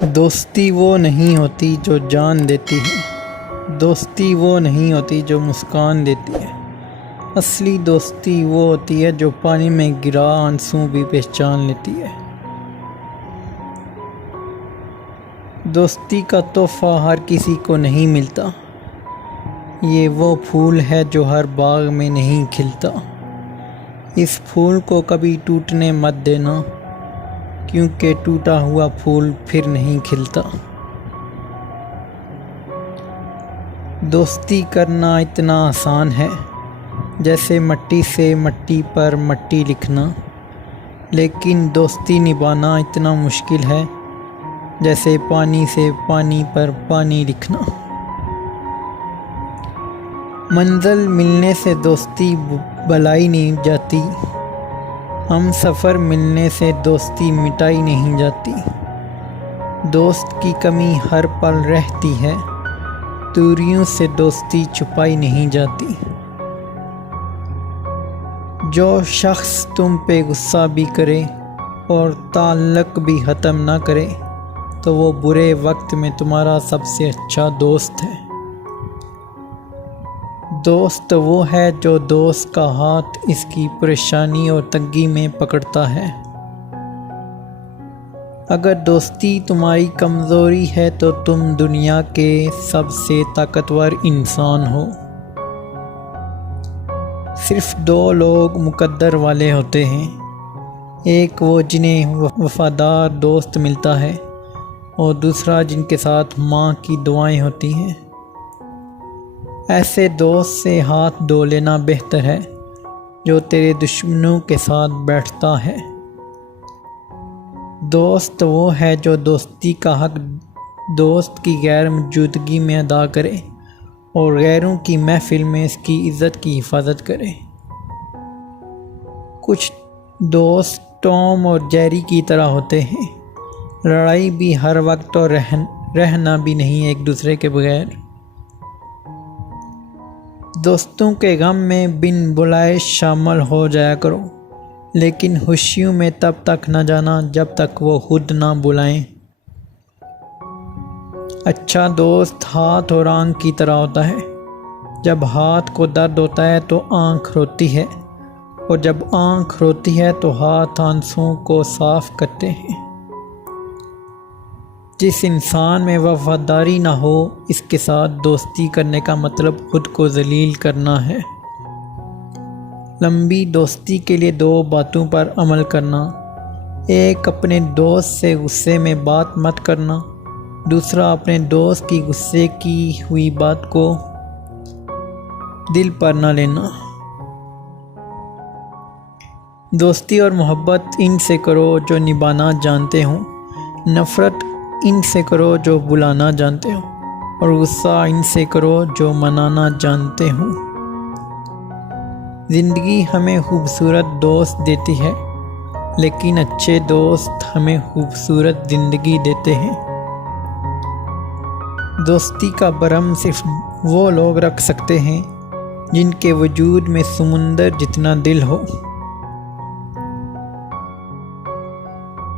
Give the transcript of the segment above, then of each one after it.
دوستی وہ نہیں ہوتی جو جان دیتی ہے، دوستی وہ نہیں ہوتی جو مسکان دیتی ہے، اصلی دوستی وہ ہوتی ہے جو پانی میں گرا آنسو بھی پہچان لیتی ہے۔ دوستی کا تحفہ ہر کسی کو نہیں ملتا، یہ وہ پھول ہے جو ہر باغ میں نہیں کھلتا۔ اس پھول کو کبھی ٹوٹنے مت دینا، کیونکہ ٹوٹا ہوا پھول پھر نہیں کھلتا۔ دوستی کرنا اتنا آسان ہے جیسے مٹی سے مٹی پر مٹی لکھنا، لیکن دوستی نبھانا اتنا مشکل ہے جیسے پانی سے پانی پر پانی لکھنا۔ منزل ملنے سے دوستی بھلائی نہیں جاتی، ہم سفر ملنے سے دوستی مٹائی نہیں جاتی۔ دوست کی کمی ہر پل رہتی ہے، دوریوں سے دوستی چھپائی نہیں جاتی۔ جو شخص تم پہ غصہ بھی کرے اور تعلق بھی ختم نہ کرے تو وہ برے وقت میں تمہارا سب سے اچھا دوست ہے۔ دوست وہ ہے جو دوست کا ہاتھ اس کی پریشانی اور تنگی میں پکڑتا ہے۔ اگر دوستی تمہاری کمزوری ہے تو تم دنیا کے سب سے طاقتور انسان ہو۔ صرف دو لوگ مقدر والے ہوتے ہیں، ایک وہ جنہیں وفادار دوست ملتا ہے اور دوسرا جن کے ساتھ ماں کی دعائیں ہوتی ہیں۔ ایسے دوست سے ہاتھ دھو لینا بہتر ہے جو تیرے دشمنوں کے ساتھ بیٹھتا ہے۔ دوست وہ ہے جو دوستی کا حق دوست کی غیر موجودگی میں ادا کرے اور غیروں کی محفل میں اس کی عزت کی حفاظت کرے۔ کچھ دوست ٹام اور جیری کی طرح ہوتے ہیں، لڑائی بھی ہر وقت اور رہنا بھی نہیں ایک دوسرے کے بغیر۔ دوستوں کے غم میں بن بلائے شامل ہو جایا کرو، لیکن خوشیوں میں تب تک نہ جانا جب تک وہ خود نہ بلائیں۔ اچھا دوست ہاتھ اور آنکھ کی طرح ہوتا ہے، جب ہاتھ کو درد ہوتا ہے تو آنکھ روتی ہے، اور جب آنکھ روتی ہے تو ہاتھ آنسوؤں کو صاف کرتے ہیں۔ جس انسان میں وفاداری نہ ہو، اس کے ساتھ دوستی کرنے کا مطلب خود کو ذلیل کرنا ہے۔ لمبی دوستی کے لیے دو باتوں پر عمل کرنا: ایک، اپنے دوست سے غصے میں بات مت کرنا، دوسرا، اپنے دوست کی غصے کی ہوئی بات کو دل پر نہ لینا۔ دوستی اور محبت ان سے کرو جو نبھانا جانتے ہوں، نفرت ان سے کرو جو بلانا جانتے ہوں، اور غصہ ان سے کرو جو منانا جانتے ہوں۔ زندگی ہمیں خوبصورت دوست دیتی ہے، لیکن اچھے دوست ہمیں خوبصورت زندگی دیتے ہیں۔ دوستی کا بھرم صرف وہ لوگ رکھ سکتے ہیں جن کے وجود میں سمندر جتنا دل ہو۔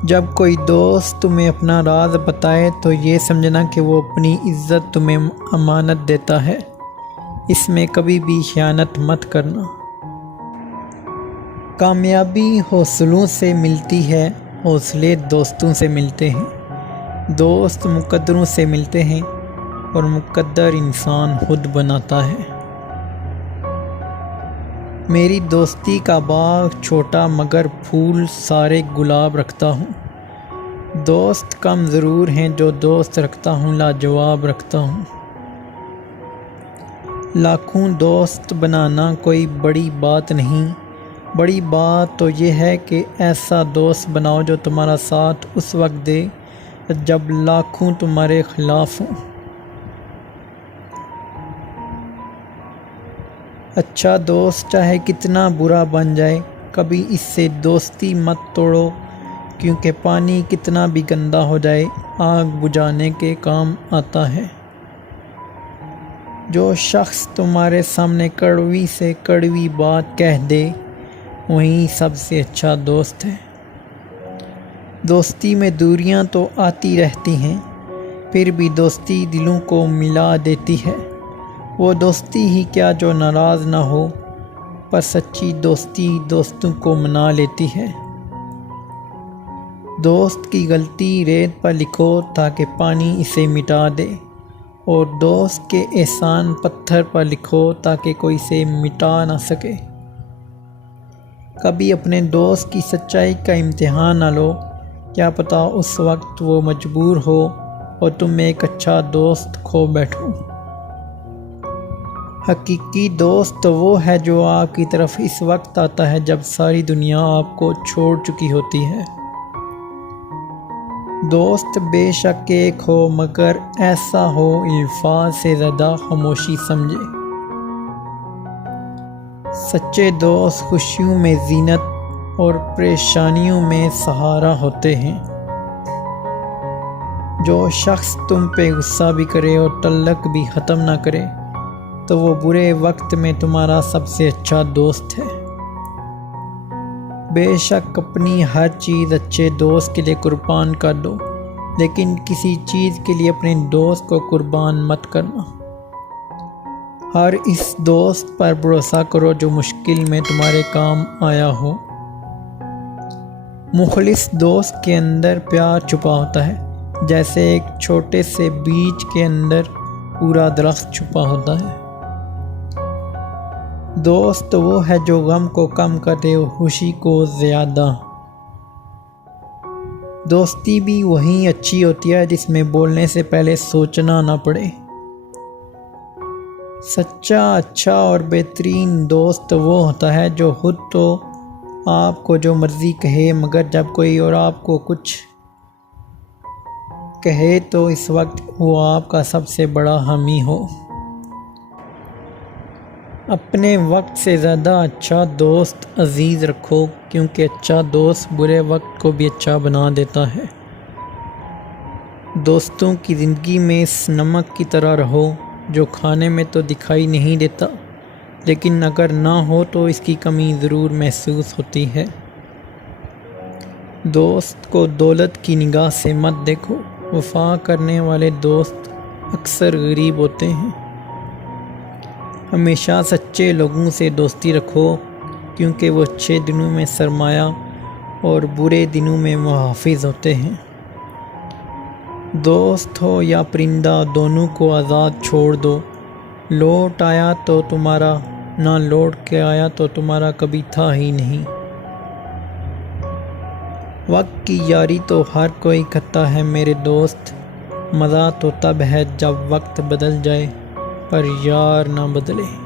جب کوئی دوست تمہیں اپنا راز بتائے تو یہ سمجھنا کہ وہ اپنی عزت تمہیں امانت دیتا ہے، اس میں کبھی بھی خیانت مت کرنا۔ کامیابی حوصلوں سے ملتی ہے، حوصلے دوستوں سے ملتے ہیں۔ دوست مقدروں سے ملتے ہیں اور مقدر انسان خود بناتا ہے۔ میری دوستی کا باغ چھوٹا مگر پھول سارے گلاب رکھتا ہوں۔ دوست کم ضرور ہیں، جو دوست رکھتا ہوں لاجواب رکھتا ہوں۔ لاکھوں دوست بنانا کوئی بڑی بات نہیں، بڑی بات تو یہ ہے کہ ایسا دوست بناؤ جو تمہارا ساتھ اس وقت دے جب لاکھوں تمہارے خلاف ہوں۔ اچھا دوست چاہے کتنا برا بن جائے، کبھی اس سے دوستی مت توڑو، کیونکہ پانی کتنا بھی گندا ہو جائے آگ بجھانے کے کام آتا ہے۔ جو شخص تمہارے سامنے کڑوی سے کڑوی بات کہہ دے، وہی سب سے اچھا دوست ہے۔ دوستی میں دوریاں تو آتی رہتی ہیں، پھر بھی دوستی دلوں کو ملا دیتی ہے۔ وہ دوستی ہی کیا جو ناراض نہ ہو، پر سچی دوستی دوستوں کو منا لیتی ہے۔ دوست کی غلطی ریت پر لکھو تاکہ پانی اسے مٹا دے، اور دوست کے احسان پتھر پر لکھو تاکہ کوئی اسے مٹا نہ سکے۔ کبھی اپنے دوست کی سچائی کا امتحان نہ لو، کیا پتہ اس وقت وہ مجبور ہو اور تم ایک اچھا دوست کھو بیٹھو۔ حقیقی دوست وہ ہے جو آپ کی طرف اس وقت آتا ہے جب ساری دنیا آپ کو چھوڑ چکی ہوتی ہے۔ دوست بے شک ایک ہو، مگر ایسا ہو الفاظ سے زیادہ خاموشی سمجھے۔ سچے دوست خوشیوں میں زینت اور پریشانیوں میں سہارا ہوتے ہیں۔ جو شخص تم پہ غصہ بھی کرے اور تعلق بھی ختم نہ کرے، تو وہ برے وقت میں تمہارا سب سے اچھا دوست ہے۔ بے شک اپنی ہر چیز اچھے دوست کے لیے قربان کر دو، لیکن کسی چیز کے لیے اپنے دوست کو قربان مت کرنا۔ ہر اس دوست پر بھروسہ کرو جو مشکل میں تمہارے کام آیا ہو۔ مخلص دوست کے اندر پیار چھپا ہوتا ہے، جیسے ایک چھوٹے سے بیج کے اندر پورا درخت چھپا ہوتا ہے۔ دوست وہ ہے جو غم کو کم کر دے اور خوشی کو زیادہ۔ دوستی بھی وہی اچھی ہوتی ہے جس میں بولنے سے پہلے سوچنا نہ پڑے۔ سچا، اچھا اور بہترین دوست وہ ہوتا ہے جو خود تو آپ کو جو مرضی کہے، مگر جب کوئی اور آپ کو کچھ کہے تو اس وقت وہ آپ کا سب سے بڑا حامی ہو۔ اپنے وقت سے زیادہ اچھا دوست عزیز رکھو، کیونکہ اچھا دوست برے وقت کو بھی اچھا بنا دیتا ہے۔ دوستوں کی زندگی میں اس نمک کی طرح رہو جو کھانے میں تو دکھائی نہیں دیتا، لیکن اگر نہ ہو تو اس کی کمی ضرور محسوس ہوتی ہے۔ دوست کو دولت کی نگاہ سے مت دیکھو، وفا کرنے والے دوست اکثر غریب ہوتے ہیں۔ ہمیشہ سچے لوگوں سے دوستی رکھو، کیونکہ وہ اچھے دنوں میں سرمایہ اور برے دنوں میں محافظ ہوتے ہیں۔ دوست ہو یا پرندہ، دونوں کو آزاد چھوڑ دو۔ لوٹ آیا تو تمہارا، نہ لوٹ کے آیا تو تمہارا کبھی تھا ہی نہیں۔ وقت کی یاری تو ہر کوئی کرتا ہے میرے دوست، مزہ تو تب ہے جب وقت بدل جائے پر یار نہ بدلے۔